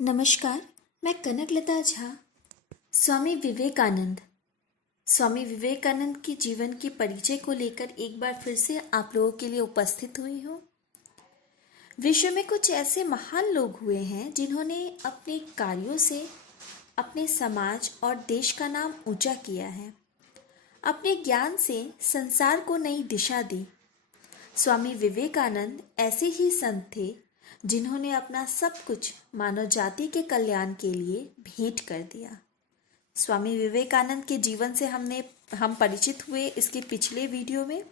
नमस्कार। मैं कनकलता झा। स्वामी विवेकानंद के जीवन के परिचय को लेकर एक बार फिर से आप लोगों के लिए उपस्थित हुई हूँ। विश्व में कुछ ऐसे महान लोग हुए हैं जिन्होंने अपने कार्यों से अपने समाज और देश का नाम ऊंचा किया है। अपने ज्ञान से संसार को नई दिशा दी। स्वामी विवेकानंद ऐसे ही संत थे जिन्होंने अपना सब कुछ मानव जाति के कल्याण के लिए भेंट कर दिया। स्वामी विवेकानंद के जीवन से हम परिचित हुए। इसके पिछले वीडियो में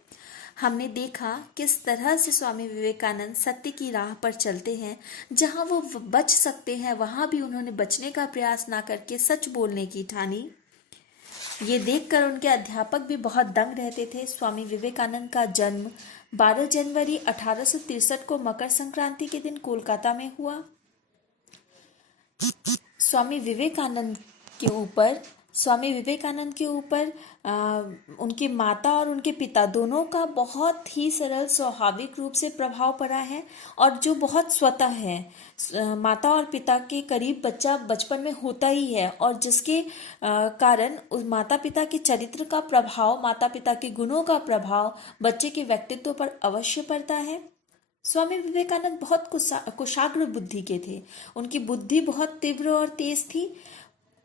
हमने देखा किस तरह से स्वामी विवेकानंद सत्य की राह पर चलते हैं। जहां वो बच सकते हैं वहां भी उन्होंने बचने का प्रयास ना करके सच बोलने की ठानी। ये देखकर उनके अध्यापक भी बहुत दंग रहते थे। स्वामी विवेकानंद का जन्म 12 जनवरी 1863 को मकर संक्रांति के दिन कोलकाता में हुआ। स्वामी विवेकानंद के ऊपर उनकी माता और उनके पिता दोनों का बहुत ही सरल स्वाभाविक रूप से प्रभाव पड़ा है और जो बहुत स्वतः है। माता और पिता के करीब बच्चा बचपन में होता ही है और जिसके कारण उस माता पिता के चरित्र का प्रभाव, माता पिता के गुणों का प्रभाव बच्चे के व्यक्तित्व पर अवश्य पड़ता है। स्वामी विवेकानंद बहुत कुशाग्र बुद्धि के थे। उनकी बुद्धि बहुत तीव्र और तेज थी।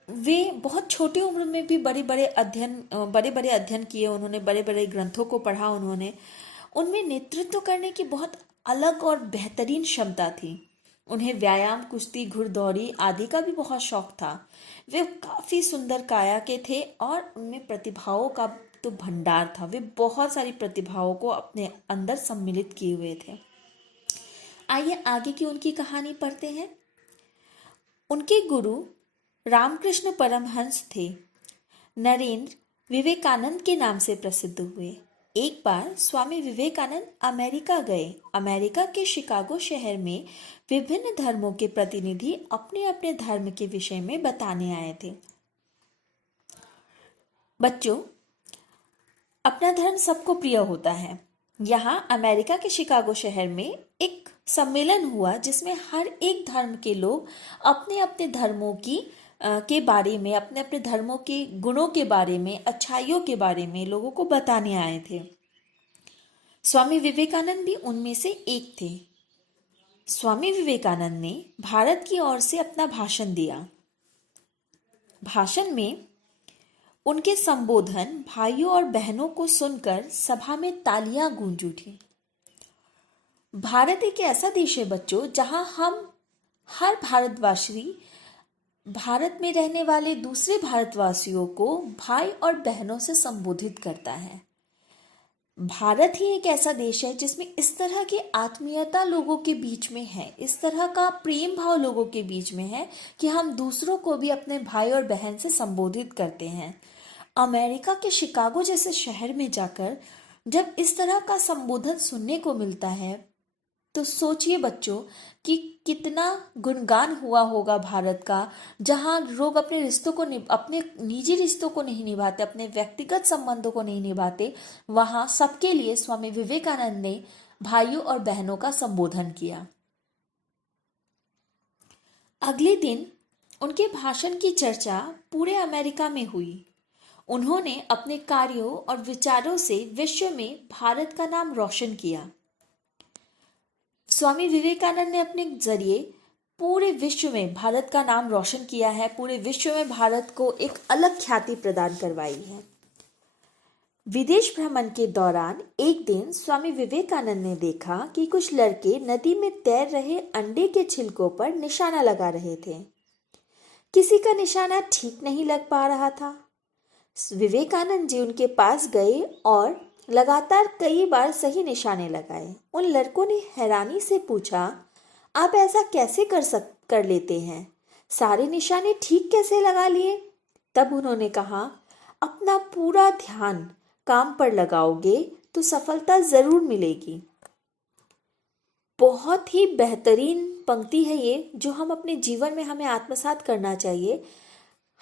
वे बहुत छोटी उम्र में भी बड़े बड़े अध्ययन किए। उन्होंने बड़े बड़े ग्रंथों को पढ़ा। उनमें नेतृत्व करने की बहुत अलग और बेहतरीन क्षमता थी। उन्हें व्यायाम, कुश्ती, घुड़दौड़ी आदि का भी बहुत शौक था। वे काफी सुंदर काया के थे और उनमें प्रतिभाओं का तो भंडार था। वे बहुत सारी प्रतिभाओं को अपने अंदर सम्मिलित किए हुए थे। आइए आगे की उनकी कहानी पढ़ते हैं। उनके गुरु रामकृष्ण परमहंस थे। नरेंद्र विवेकानंद के नाम से प्रसिद्ध हुए। एक बार स्वामी विवेकानंद अमेरिका गए। अमेरिका के शिकागो शहर में विभिन्न धर्मों के प्रतिनिधि अपने अपने धर्म के विषय में बताने आए थे। बच्चों, अपना धर्म सबको प्रिय होता है। यहाँ अमेरिका के शिकागो शहर में एक सम्मेलन हुआ जिसमें हर एक धर्म के लोग अपने अपने धर्मों के बारे में, अपने अपने धर्मों के गुणों के बारे में, अच्छाइयों के बारे में लोगों को बताने आए थे। स्वामी विवेकानंद भी उनमें से एक थे। स्वामी विवेकानंद ने भारत की ओर से अपना भाषण दिया। भाषण में उनके संबोधन भाइयों और बहनों को सुनकर सभा में तालियां गूंज उठी। भारत एक ऐसा देश है बच्चों, जहां हम हर भारतवासी भारत में रहने वाले दूसरे भारतवासियों को भाई और बहनों से संबोधित करता है। भारत ही एक ऐसा देश है जिसमें इस तरह की आत्मीयता लोगों के बीच में है, इस तरह का प्रेम भाव लोगों के बीच में है कि हम दूसरों को भी अपने भाई और बहन से संबोधित करते हैं। अमेरिका के शिकागो जैसे शहर में जाकर जब इस तरह का संबोधन सुनने को मिलता है तो सोचिए बच्चों कि कितना गुणगान हुआ होगा भारत का, जहां लोग अपने रिश्तों को अपने निजी रिश्तों को नहीं निभाते, अपने व्यक्तिगत संबंधों को नहीं निभाते। वहां सबके लिए स्वामी विवेकानंद ने भाइयों और बहनों का संबोधन किया। अगले दिन उनके भाषण की चर्चा पूरे अमेरिका में हुई। उन्होंने अपने कार्यों और विचारों से विश्व में भारत का नाम रोशन किया। स्वामी विवेकानंद ने अपने जरिए पूरे विश्व में भारत का नाम रोशन किया है। पूरे विश्व में भारत को एक अलग ख्याति प्रदान करवाई है। विदेश भ्रमण के दौरान एक दिन स्वामी विवेकानंद ने देखा कि कुछ लड़के नदी में तैर रहे अंडे के छिलकों पर निशाना लगा रहे थे। किसी का निशाना ठीक नहीं लग पा रहा था। विवेकानंद जी उनके पास गए और लगातार कई बार सही निशाने लगाए। उन लड़कों ने हैरानी से पूछा, आप ऐसा कैसे कर लेते हैं? सारे निशाने ठीक कैसे लगा लिए? तब उन्होंने कहा, अपना पूरा ध्यान काम पर लगाओगे तो सफलता जरूर मिलेगी। बहुत ही बेहतरीन पंक्ति है ये, जो हम अपने जीवन में हमें आत्मसात करना चाहिए।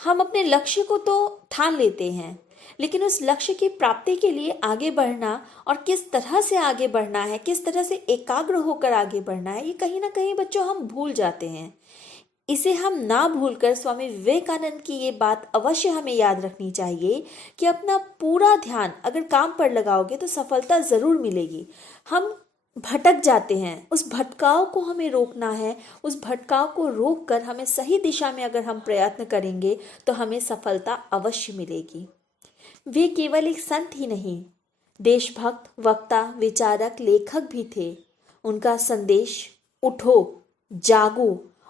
हम अपने लक्ष्य को तो ठान लेते हैं, लेकिन उस लक्ष्य की प्राप्ति के लिए आगे बढ़ना और किस तरह से आगे बढ़ना है, किस तरह से एकाग्र होकर आगे बढ़ना है, ये कहीं ना कहीं बच्चों हम भूल जाते हैं। इसे हम ना भूलकर स्वामी विवेकानंद की ये बात अवश्य हमें याद रखनी चाहिए कि अपना पूरा ध्यान अगर काम पर लगाओगे तो सफलता जरूर मिलेगी। हम भटक जाते हैं, उस भटकाव को हमें रोकना है। उस भटकाव को रोक कर हमें सही दिशा में अगर हम प्रयत्न करेंगे तो हमें सफलता अवश्य मिलेगी। वे केवल एक संत ही नहीं, देशभक्त, वक्ता, विचारक, लेखक भी थे। उनका संदेश उठो, जागो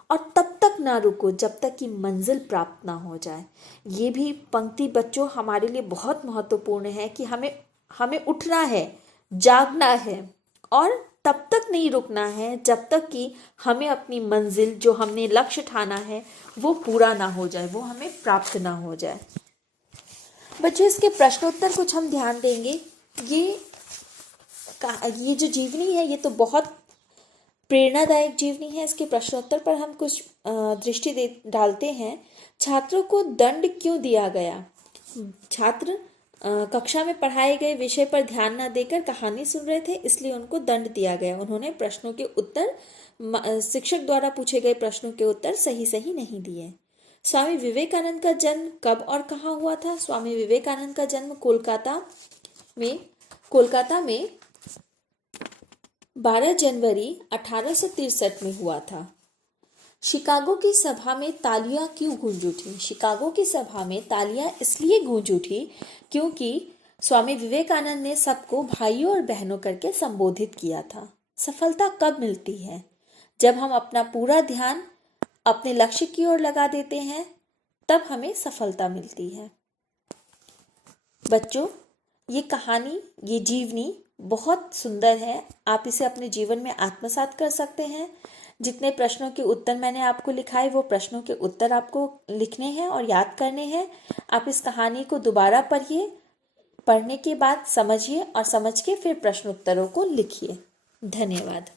और तब तक ना रुको जब तक कि मंजिल प्राप्त ना हो जाए। ये भी पंक्ति बच्चों हमारे लिए बहुत महत्वपूर्ण है कि हमें हमें उठना है, जागना है और तब तक नहीं रुकना है जब तक कि हमें अपनी मंजिल, जो हमने लक्ष्य ठाना है, वो पूरा ना हो जाए, वो हमें प्राप्त ना हो जाए। बच्चों इसके प्रश्नोत्तर कुछ हम ध्यान देंगे। ये जो जीवनी है ये तो बहुत प्रेरणादायक जीवनी है। इसके प्रश्नोत्तर पर हम कुछ दृष्टि डालते हैं। छात्रों को दंड क्यों दिया गया? छात्र कक्षा में पढ़ाए गए विषय पर ध्यान न देकर कहानी सुन रहे थे, इसलिए उनको दंड दिया गया। उन्होंने प्रश्नों के उत्तर, शिक्षक द्वारा पूछे गए प्रश्नों के उत्तर सही नहीं दिए। स्वामी विवेकानंद का जन्म कब और कहाँ हुआ था? स्वामी विवेकानंद का जन्म कोलकाता में 12 जनवरी 1863 में हुआ था। शिकागो की सभा में तालियां क्यों गूंज उठी? शिकागो की सभा में तालियां इसलिए गूंज उठी क्योंकि स्वामी विवेकानंद ने सबको भाइयों और बहनों करके संबोधित किया था। सफलता कब मिलती है? जब हम अपना पूरा ध्यान अपने लक्ष्य की ओर लगा देते हैं, तब हमें सफलता मिलती है। बच्चों, ये कहानी, ये जीवनी बहुत सुंदर है। आप इसे अपने जीवन में आत्मसात कर सकते हैं। जितने प्रश्नों के उत्तर मैंने आपको लिखाए, वो प्रश्नों के उत्तर आपको लिखने हैं और याद करने हैं। आप इस कहानी को दोबारा पढ़िए, पढ़ने के बाद समझिए और समझ के फिर प्रश्न उत्तरों को लिखिए। धन्यवाद।